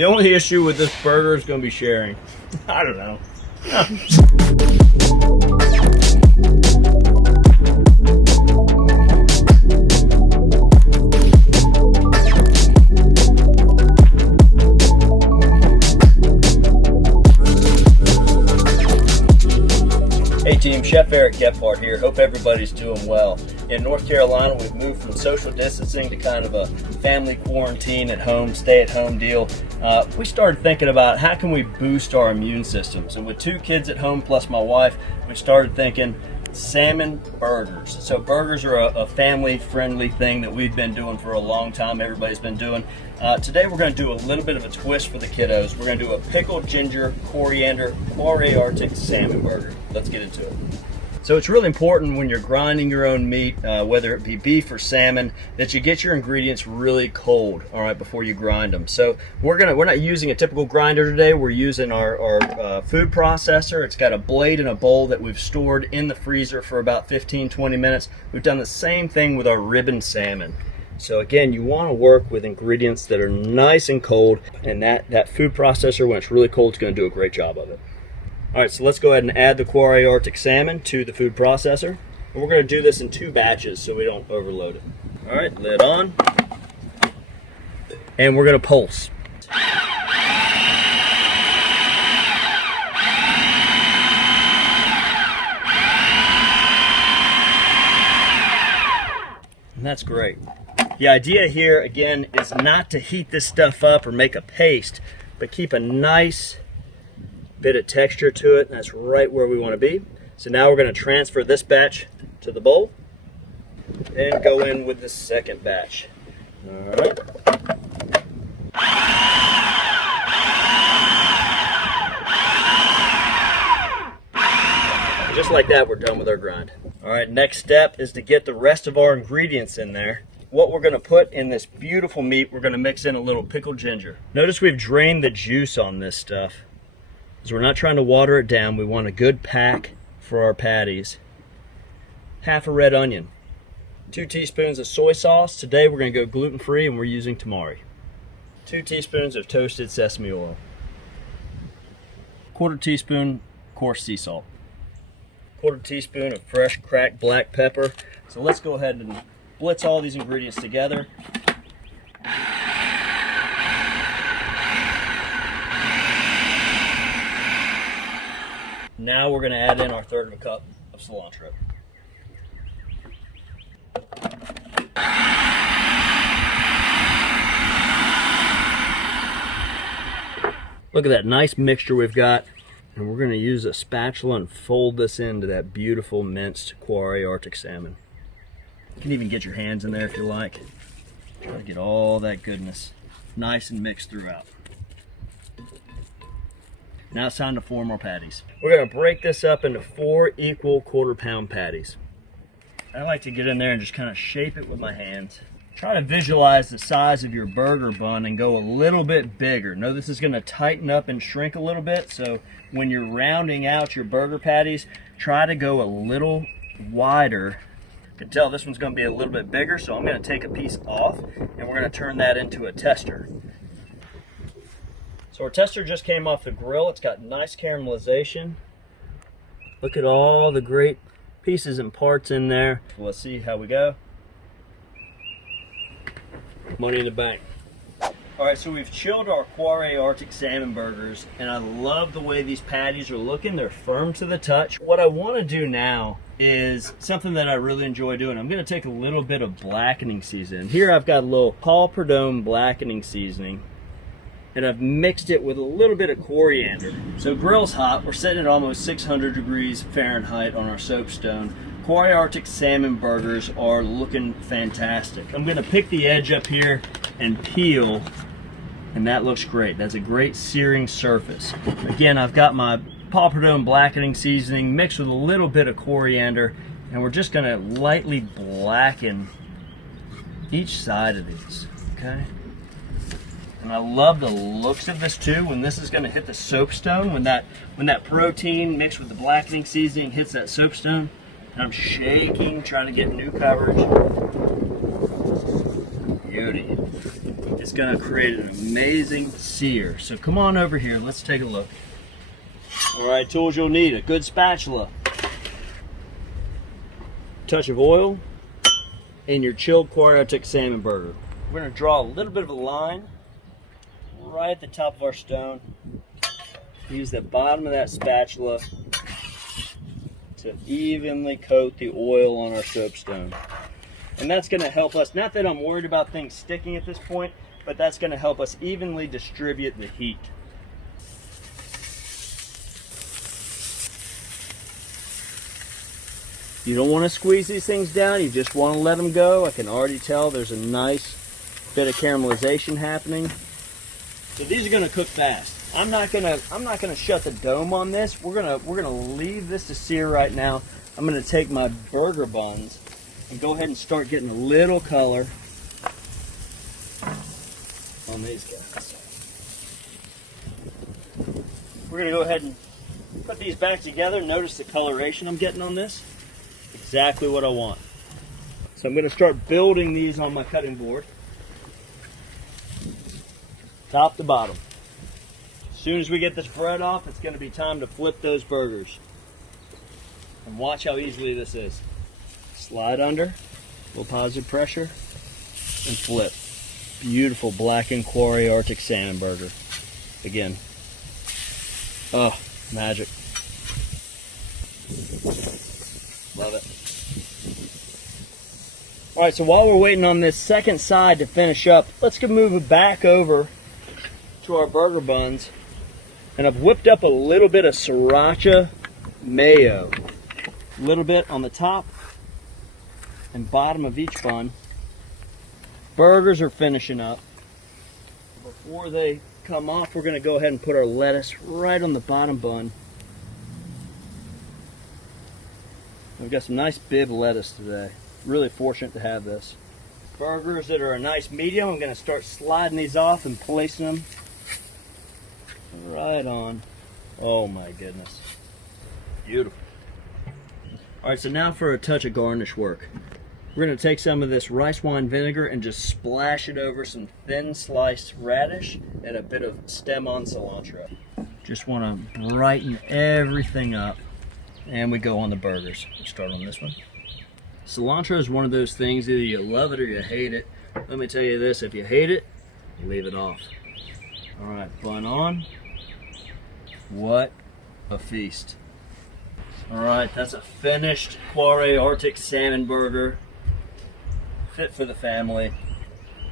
The only issue with this burger is going to be sharing. I don't know. Hey team, Chef Eric Gephart here. Hope everybody's doing well. In North Carolina, we've moved from social distancing to kind of a family quarantine at home, stay at home deal. We started thinking about how can we boost our immune systems. And with 2 kids at home plus my wife, we started thinking salmon burgers. So burgers are a family-friendly thing that we've been doing for a long time. Everybody's been doing. Today we're going to do a little bit of a twist for the kiddos. We're going to do a pickled ginger, coriander, Kvaroy salmon burger. Let's get into it. So it's really important when you're grinding your own meat, whether it be beef or salmon, that you get your ingredients really cold, all right, before you grind them. So we're not using a typical grinder today. We're using our food processor. It's got a blade and a bowl that we've stored in the freezer for about 15-20 minutes. We've done the same thing with our ribbon salmon. So again, you want to work with ingredients that are nice and cold, and that food processor, when it's really cold, is going to do a great job of it. All right, so let's go ahead and add the Kvaroy salmon to the food processor. And we're going to do this in 2 batches so we don't overload it. All right, lid on. And we're going to pulse. And that's great. The idea here, again, is not to heat this stuff up or make a paste, but keep a nice bit of texture to it. That's right where we want to be. So now we're going to transfer this batch to the bowl and go in with the second batch. All right. Just like that, we're done with our grind. All right, next step is to get the rest of our ingredients in there. What we're going to put in this beautiful meat, we're going to mix in a little pickled ginger. Notice we've drained the juice on this stuff. So we're not trying to water it down. We want a good pack for our patties. Half a red onion. 2 teaspoons of soy sauce. Today we're going to go gluten-free and we're using tamari. 2 teaspoons of toasted sesame oil. 1/4 teaspoon coarse sea salt. 1/4 teaspoon of fresh cracked black pepper. So let's go ahead and blitz all these ingredients together. Now we're going to add in our 1/3 cup of cilantro. Look at that nice mixture we've got, and we're going to use a spatula and fold this into that beautiful minced Kvaroy salmon. You can even get your hands in there if you like. Try to get all that goodness nice and mixed throughout. Now it's time to form our patties. We're going to break this up into 4 equal 1/4 pound patties. I like to get in there and just kind of shape it with my hands. Try to visualize the size of your burger bun and go a little bit bigger. Know this is going to tighten up and shrink a little bit, so when you're rounding out your burger patties, try to go a little wider. You can tell this one's going to be a little bit bigger, so I'm going to take a piece off and we're going to turn that into a tester. So our tester just came off the grill. It's got nice caramelization. Look at all the great pieces and parts in there. Let's see how we go. Money in the bank. All right, so we've chilled our Kvaroy salmon burgers, and I love the way these patties are looking. They're firm to the touch. What I want to do now is something that I really enjoy doing. I'm going to take a little bit of blackening seasoning. Here I've got a little Paul Prudhomme blackening seasoning, and I've mixed it with a little bit of coriander. So grill's hot. We're sitting at almost 600 degrees Fahrenheit on our soapstone. Kvaroy salmon burgers are looking fantastic. I'm gonna pick the edge up here and peel, and that looks great. That's a great searing surface. Again, I've got my Paul Prudhomme blackening seasoning mixed with a little bit of coriander, and we're just gonna lightly blacken each side of these, okay? And I love the looks of this too. When this is going to hit the soapstone, when that protein mixed with the blackening seasoning hits that soapstone, and I'm shaking, trying to get new coverage. Beauty. It's gonna create an amazing sear. So come on over here, let's take a look. All right, tools you'll need: a good spatula, touch of oil, and your chilled Kvaroy Salmon Burger. We're gonna draw a little bit of a line right at the top of our stone. Use the bottom of that spatula to evenly coat the oil on our soapstone. And that's gonna help us, not that I'm worried about things sticking at this point, but that's gonna help us evenly distribute the heat. You don't want to squeeze these things down, you just want to let them go. I can already tell there's a nice bit of caramelization happening. So these are going to cook fast. I'm not gonna shut the dome on this. We're gonna leave this to sear right now. I'm gonna take my burger buns and go ahead and start getting a little color on these guys. We're gonna go ahead and put these back together. Notice the coloration I'm getting on this. Exactly what I want. So I'm gonna start building these on my cutting board, top to bottom. As soon as we get this bread off, it's going to be time to flip those burgers. And watch how easily this is. Slide under, a little positive pressure, and flip. Beautiful blackened Kvaroy Salmon Burger. Again. Oh, magic. Love it. Alright, so while we're waiting on this second side to finish up, let's go move it back over to our burger buns. And I've whipped up a little bit of sriracha mayo. A little bit on the top and bottom of each bun. Burgers are finishing up. Before they come off, we're going to go ahead and put our lettuce right on the bottom bun. We've got some nice bib lettuce today. Really fortunate to have this. Burgers that are a nice medium, I'm going to start sliding these off and placing them right on. Oh my goodness. Beautiful. Alright, so now for a touch of garnish work. We're going to take some of this rice wine vinegar and just splash it over some thin sliced radish and a bit of stem-on cilantro. Just want to brighten everything up. And we go on the burgers. We'll start on this one. Cilantro is one of those things, either you love it or you hate it. Let me tell you this, if you hate it, leave it off. Alright, bun on. What a feast. Alright, that's a finished Kvaroy Salmon Burger. Fit for the family.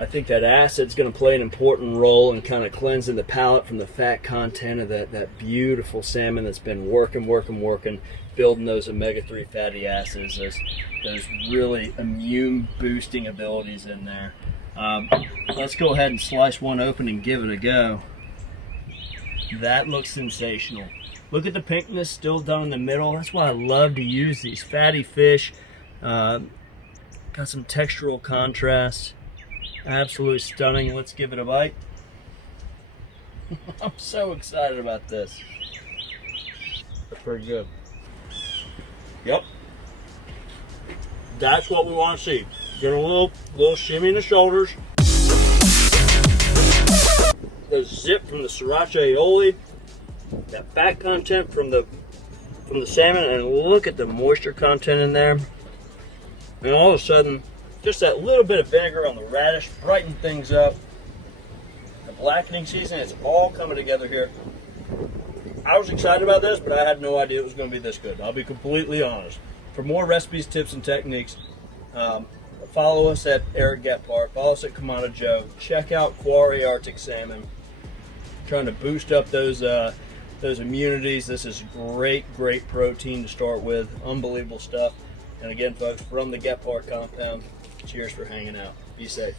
I think that acid's going to play an important role in kind of cleansing the palate from the fat content of that beautiful salmon that's been working, building those omega-3 fatty acids, those really immune boosting abilities in there. Let's go ahead and slice one open and give it a go. That looks sensational. Look at the pinkness still down in the middle. That's why I love to use these fatty fish. Got some textural contrast. Absolutely stunning. Let's give it a bite. I'm so excited about this. That's pretty good. Yep. That's what we want to see. Get a little shimmy in the shoulders. The zip from the sriracha aioli. That fat content from the salmon, and look at the moisture content in there. And all of a sudden, just that little bit of vinegar on the radish brighten things up. The blackening season, it's all coming together here. I was excited about this, but I had no idea it was going to be this good. I'll be completely honest. For more recipes, tips, and techniques, follow us at Gephart. Follow us at Kamado Joe. Check out Kvaroy Salmon. Trying to boost up those immunities. This is great protein to start with. Unbelievable stuff. And again, folks, from the Gephart compound, cheers for hanging out. Be safe.